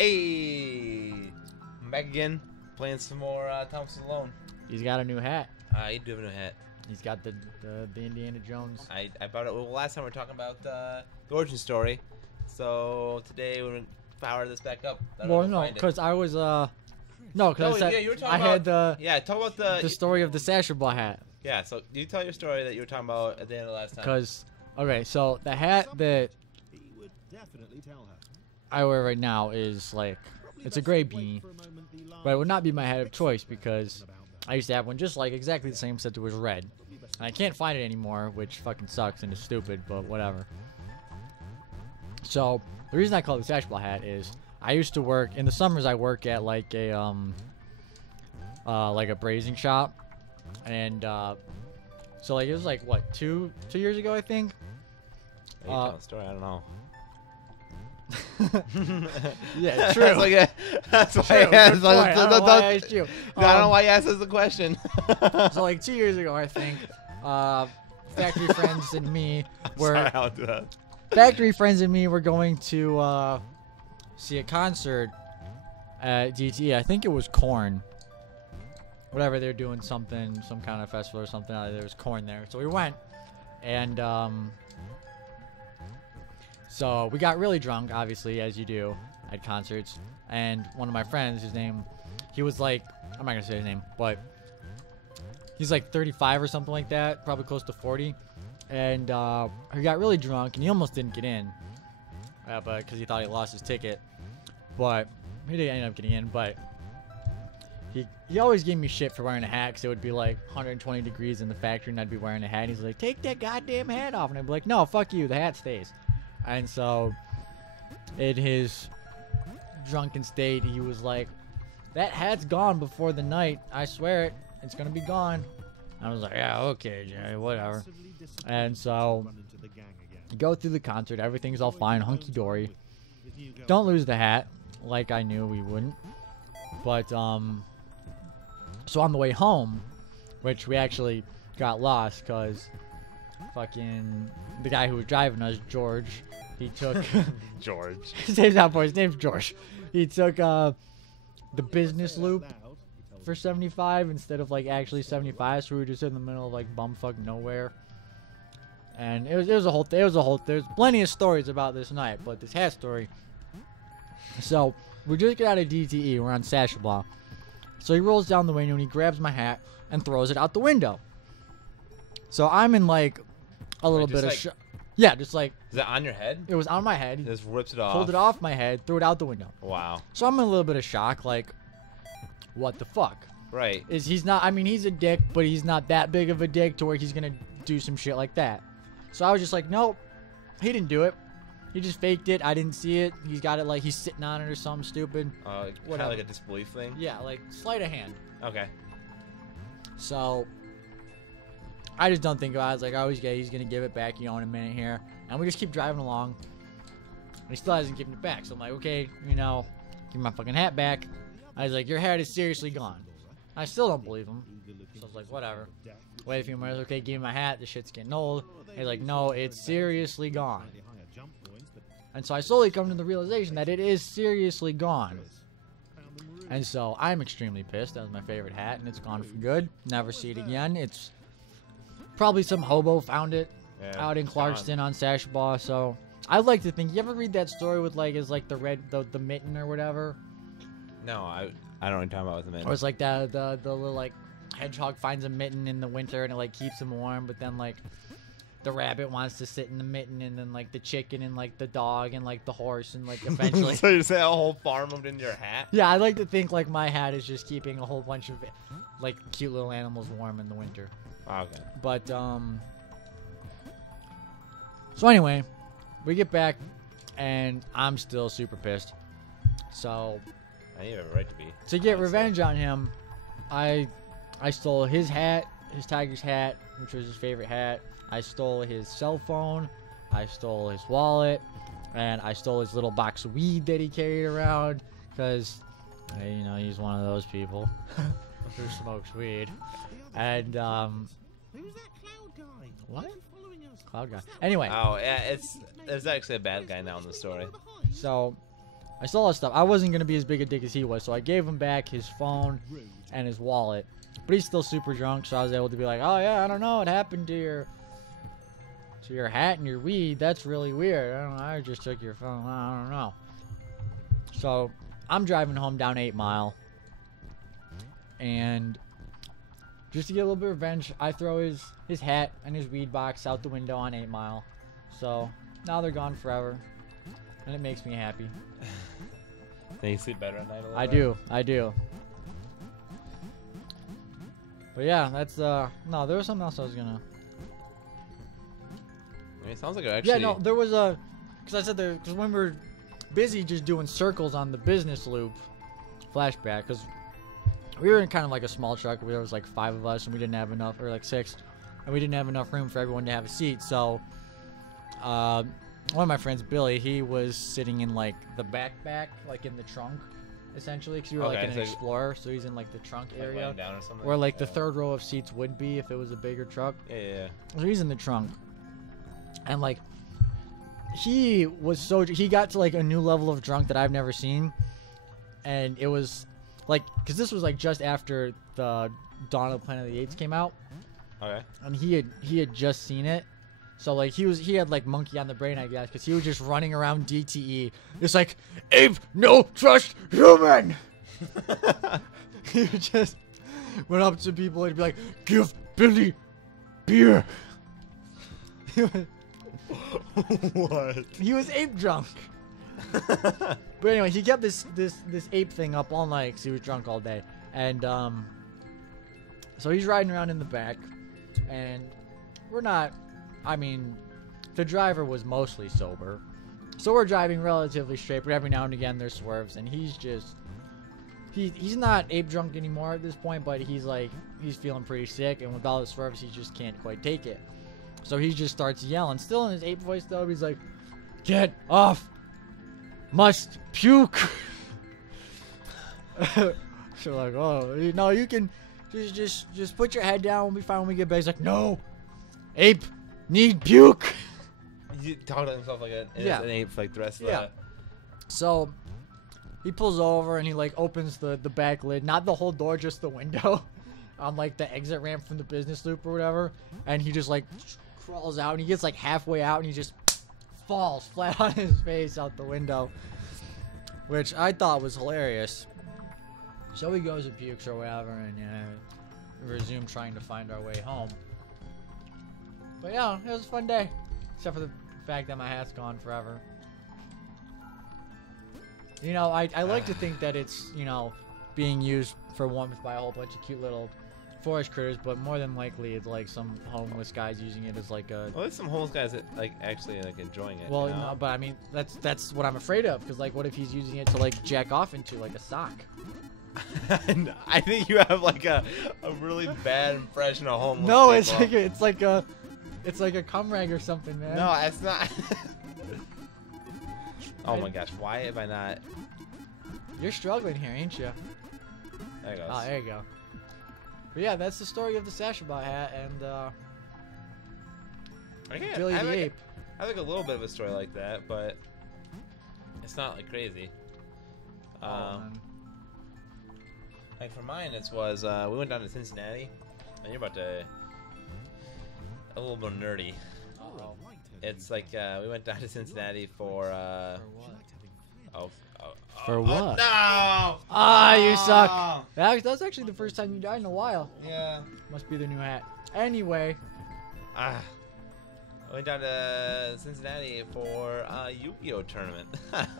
Hey, I'm back again, playing some more Thompson Alone. He's got a new hat. You do have a new hat. He's got the Indiana Jones. I bought it. Well, last time we were talking about the origin story, so today we're gonna power this back up. Well, no, because I was no, because yeah, you were talking I about, had talk about the story of the Sashabaw hat. Yeah, so you tell your story that you were talking about at the end of the last time. Because okay, so the hat that I wear right now is like, it's a gray beanie, but it would not be my hat of choice because I used to have one just like exactly the same, except it was red. And I can't find it anymore, which fucking sucks and is stupid, but whatever. So the reason I call it the Sashabaw hat is I used to work in the summers. I work at like a braising shop, and so like it was like what two years ago, I think. Hey, you tell the story. I don't know. Yeah, true. That's why True, I asked. I don't know why I asked you. I don't know why you asked us the question. So like 2 years ago, I think, factory friends and me were Sorry, I'll do that. factory friends and me were going to see a concert at DT. I think it was Korn. Whatever, they're doing something, some kind of festival or something. There was Korn there, so we went, and so we got really drunk, obviously, as you do at concerts. And one of my friends, he was like, I'm not gonna say his name, but he's like 35 or something like that, probably close to 40. And he got really drunk, and he almost didn't get in, but because he thought he lost his ticket. But he didn't end up getting in. But he always gave me shit for wearing a hat, because it would be like 120 degrees in the factory, and I'd be wearing a hat. And he's like, "Take that goddamn hat off," and I'd be like, "No, fuck you, the hat stays." And so, in his drunken state, he was like, "That hat's gone before the night. I swear it. It's gonna be gone." I was like, "Yeah, okay, Jerry, whatever." And so, you go through the concert. Everything's all fine, hunky dory. Don't lose the hat, like I knew we wouldn't. But so on the way home, which we actually got lost because fucking the guy who was driving us, George, he took George. His name's not boy. His name's George. He took the business loop for 75 instead of like actually 75, so we were just in the middle of like bumfuck nowhere. And it was a whole there's plenty of stories about this night, but this hat story. So we just get out of DTE. We're on Sashabaw. So he rolls down the window and he grabs my hat and throws it out the window. So I'm in like a little bit of shock. Yeah, just like. Is that on your head? It was on my head. He just rips it off. Pulled it off my head, threw it out the window. Wow. So I'm in a little bit of shock, like, what the fuck? Right. He's not, I mean, he's a dick, but he's not that big of a dick to where he's gonna do some shit like that. So I was just like, nope, he didn't do it. He just faked it. I didn't see it. He's got it like he's sitting on it or something stupid. Kind of like a disbelief thing? Yeah, like sleight of hand. Okay. So I just don't think about it. I was like, oh, he's going to give it back, in a minute here. And we just keep driving along. And he still hasn't given it back. So I'm like, okay, give me my fucking hat back. I was like, your hat is seriously gone. I still don't believe him. So I was like, whatever. Wait a few minutes. Okay, give me my hat. This shit's getting old. He's like, no, it's seriously gone. And so I slowly come to the realization that it is seriously gone. And so I'm extremely pissed. That was my favorite hat, and it's gone for good. Never see it again. It's probably some hobo found it out in Clarkston on Sashabaw. So I'd like to think. You ever read that story with like the mitten or whatever? No, I don't know what you're talking about with the mitten. Or it's like the little like hedgehog finds a mitten in the winter and it like keeps him warm, but then like the rabbit wants to sit in the mitten, and then like the chicken and like the dog and like the horse, and like eventually. So you say a whole farm moved into your hat? Yeah, I like to think like my hat is just keeping a whole bunch of like cute little animals warm in the winter. Okay. But so anyway, we get back and I'm still super pissed. So you have a right to be. To get revenge on him, I stole his hat, his Tiger's hat, which was his favorite hat. I stole his cell phone, I stole his wallet, and I stole his little box of weed that he carried around, because, he's one of those people who smokes weed. And, Who's that cloud guy? What? Following us. Cloud guy. Anyway. Oh, yeah, there's actually a bad guy now in the story. So, I stole his stuff. I wasn't gonna be as big a dick as he was, so I gave him back his phone and his wallet. But he's still super drunk, so I was able to be like, oh yeah, I don't know what happened to your hat and your weed. That's really weird. I don't know. I just took your phone. I don't know. So I'm driving home down 8 Mile, and just to get a little bit of revenge, I throw his hat and his weed box out the window on 8 Mile. So now they're gone forever, and it makes me happy. Then you sleep better at night a little I bit? I do. But yeah, that's no, there was something else I was gonna. I mean, it sounds like it actually. Yeah, no, there was a, because I said there, because when we were busy just doing circles on the business loop, flashback, because we were in kind of like a small truck. There was like 5 of us, and we didn't have enough, or like 6, and we didn't have enough room for everyone to have a seat. So, one of my friends, Billy, he was sitting in like the backpack, like in the trunk, essentially, because we were like Okay, in an so Explorer, so he's in like the trunk like area, laying down or something? where like the Yeah. 3rd row of seats would be if it was a bigger truck. Yeah. So he's in the trunk, and like he got to like a new level of drunk that I've never seen, and it was like, because this was like just after the Dawn of the Planet of the Apes came out, Okay. and he had just seen it, so like he had like monkey on the brain, I guess, because he was just running around DTE. It's like, ape no trust human. He would just went up to people and be like, give Billy beer. What? He was ape drunk. But anyway, he kept this ape thing up all night because he was drunk all day. And so he's riding around in the back, and we're not, I mean, the driver was mostly sober, so we're driving relatively straight, but every now and again there's swerves, and he's just, he's not ape drunk anymore at this point, but he's feeling pretty sick, and with all the swerves he just can't quite take it. So he just starts yelling, still in his ape voice though. He's like, get off, must puke. So like, oh no, you can just put your head down, we'll be fine when we get back. He's like, no, ape need puke. He talked to himself like an ape for like the rest of Yeah. So he pulls over and he like opens the back lid, not the whole door, just the window, on like the exit ramp from the business loop or whatever, and he just like crawls out, and he gets like halfway out and he just falls flat on his face out the window, which I thought was hilarious. So he goes and pukes or whatever, and resume trying to find our way home. But yeah, it was a fun day, except for the fact that my hat's gone forever. You know, I like to think that it's, you know, being used for warmth by a whole bunch of cute little forest critters, but more than likely it's like some homeless guys using it as like a. Well, there's some homeless guys that like actually like enjoying it. Well, you know? no, but I mean that's what I'm afraid of, because like, what if he's using it to like jack off into, like a sock? And I think you have like a really bad impression of homeless No, people. it's like a cum rag or something, man. No, it's not. Oh my gosh, why have I not? You're struggling here, ain't you? There it goes. Oh, there you go. But yeah, that's the story of the Sashabaw hat and Okay, Billy the Ape. I have like a little bit of a story like that, but it's not like crazy. Man. Like for mine, it was we went down to Cincinnati, and you're about to a little bit nerdy. Uh-oh. It's like we went down to Cincinnati for For what? No! Ah, you suck. That's actually the first time you died in a while. Yeah. Must be the new hat. Anyway. I went down to Cincinnati for a Yu-Gi-Oh tournament.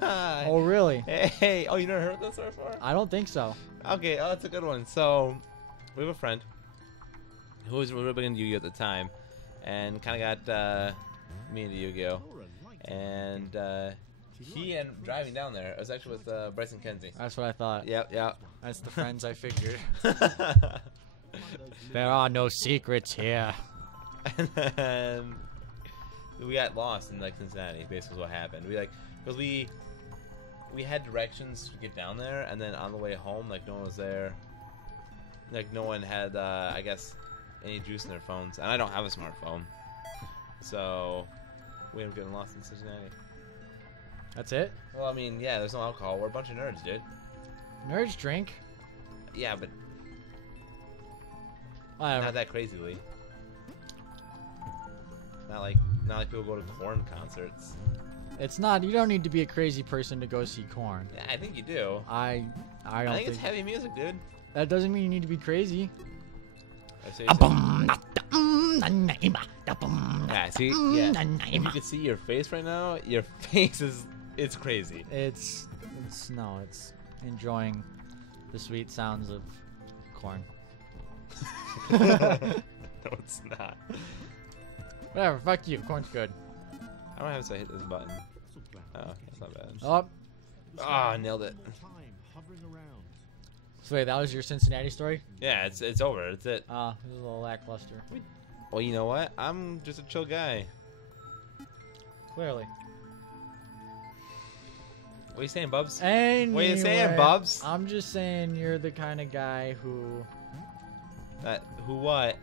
Oh, really? Hey, oh, you never heard this story before? I don't think so. Okay, oh, that's a good one. So, we have a friend who was really big into Yu-Gi-Oh at the time, and kind of got me into Yu-Gi-Oh. And he ended up driving down there. It was actually with Bryson Kenzie. That's what I thought. Yep. That's the friends I figured. There are no secrets here. And then we got lost in like Cincinnati. Basically, is what happened. Because we had directions to get down there, and then on the way home, like no one was there. Like no one had, I guess, any juice in their phones, and I don't have a smartphone, so we ended up getting lost in Cincinnati. That's it? Well, I mean, yeah, there's no alcohol. We're a bunch of nerds, dude. Nerds drink. Yeah, but Whatever. not that crazily. Not like people go to Korn concerts. It's not. You don't need to be a crazy person to go see Korn. Yeah, I think you do. I don't I think it's think heavy music, dude. that doesn't mean you need to be crazy. I say so. Yeah, see, yeah. If you can see your face right now, your face it's crazy. It's enjoying the sweet sounds of Korn. No, it's not. Whatever. Fuck you. Korn's good. I don't have to hit this button. Oh, that's not bad. Oh, Ah, nailed it. so wait, that was your Cincinnati story? Yeah, it's over. That's it. This is a little lackluster. Well, you know what? I'm just a chill guy. Clearly. What are you saying, Bubs? Anyway, What are you saying, Bubs? I'm just saying you're the kind of guy who Who what?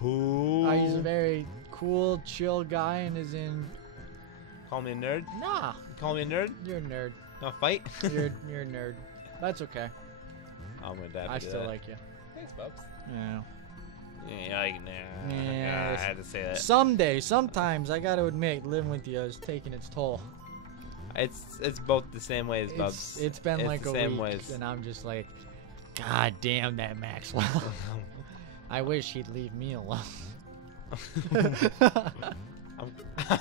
Who? he's a very cool, chill guy and is in. Call me a nerd? Nah, Call me a nerd? you're a nerd. No fight? You're a nerd. That's okay. I'm gonna die. I still like you. Thanks, Bubs. Yeah. Yeah, nah. Yeah, I had to say that. Sometimes I gotta admit, living with you is taking its toll. It's both the same way as Bubs. It's been like the a same week, ways. and I'm just like, God damn that Maxwell. I wish he'd leave me alone.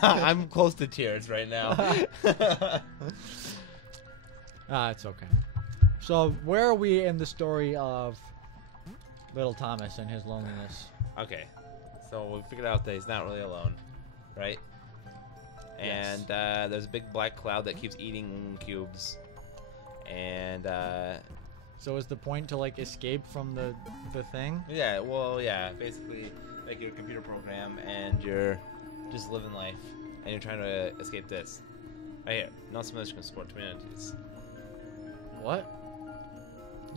I'm close to tears right now. It's okay. So where are we in the story of little Thomas and his loneliness? Okay, so we figured out that he's not really alone, right? Yes. And there's a big black cloud that keeps eating cubes, and So is the point to like escape from the thing? yeah, well, yeah, basically like your computer program, and you're just living life, and you're trying to escape this. Right here, no simulation can support communities. What?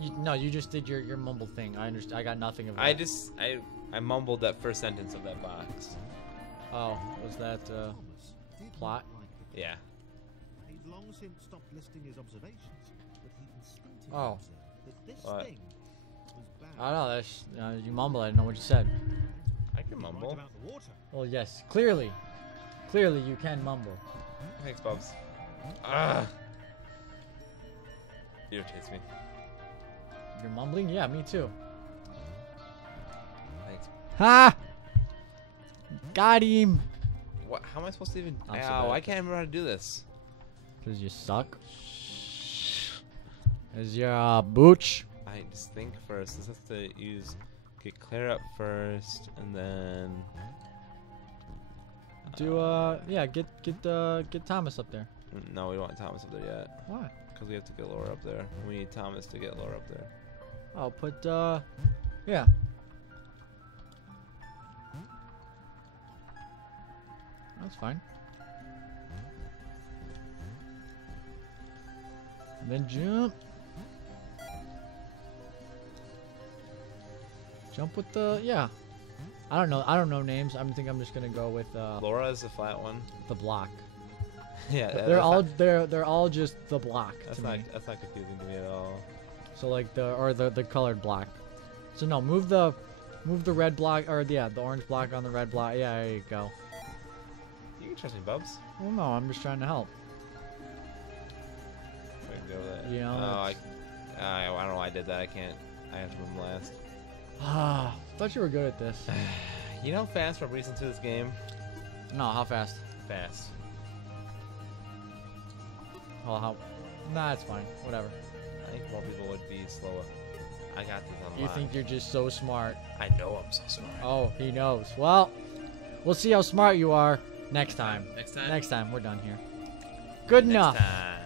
You just did your mumble thing. I understand. I got nothing of that. I mumbled that first sentence of that box. Oh, was that plot? Yeah. He'd long since stopped listing his observations, but he instinctively Oh. observed that this What? thing was bad. I don't know. That's you mumble. I didn't know what you said. I can Right mumble. about the water. Well, yes. Clearly you can mumble. Thanks, Bubs. Ah. Irritates me. You're mumbling? Yeah, me too. Thanks. Ha! Got him. What? How am I supposed to even? I'm so Ow! bad I at can't remember how to do this. Cause you suck. Is your booch? I just think first. This has to use get clear up first, and then Do yeah, get Thomas up there. no, we don't want Thomas up there yet Why? because we have to get Laura up there. We need Thomas to get Laura up there. I'll put yeah. That's fine. And then jump. Jump with the yeah. I don't know names. I think I'm just gonna go with Laura is the flat one. the block. Yeah, They're all just the block That's to not me. that's not confusing to me at all. So like the colored block. So no, move the red block or yeah, the orange block on the red block. Yeah, there you go. You can trust me, Bubs. Well, no, I'm just trying to help. I can go with that. You know, Oh, it's- I don't know why I did that. I can't. I have to move last. Ah, thought you were good at this. You know, how fast we're breezing through this game. No, how fast? Fast. Well, how? Nah, it's fine. Whatever. I think more people would be slower. I got this on You think you're just so smart? I know I'm so smart. Oh, he knows. Well, we'll see how smart you are next time. Next time. Next time, we're done here. Good enough. Next time.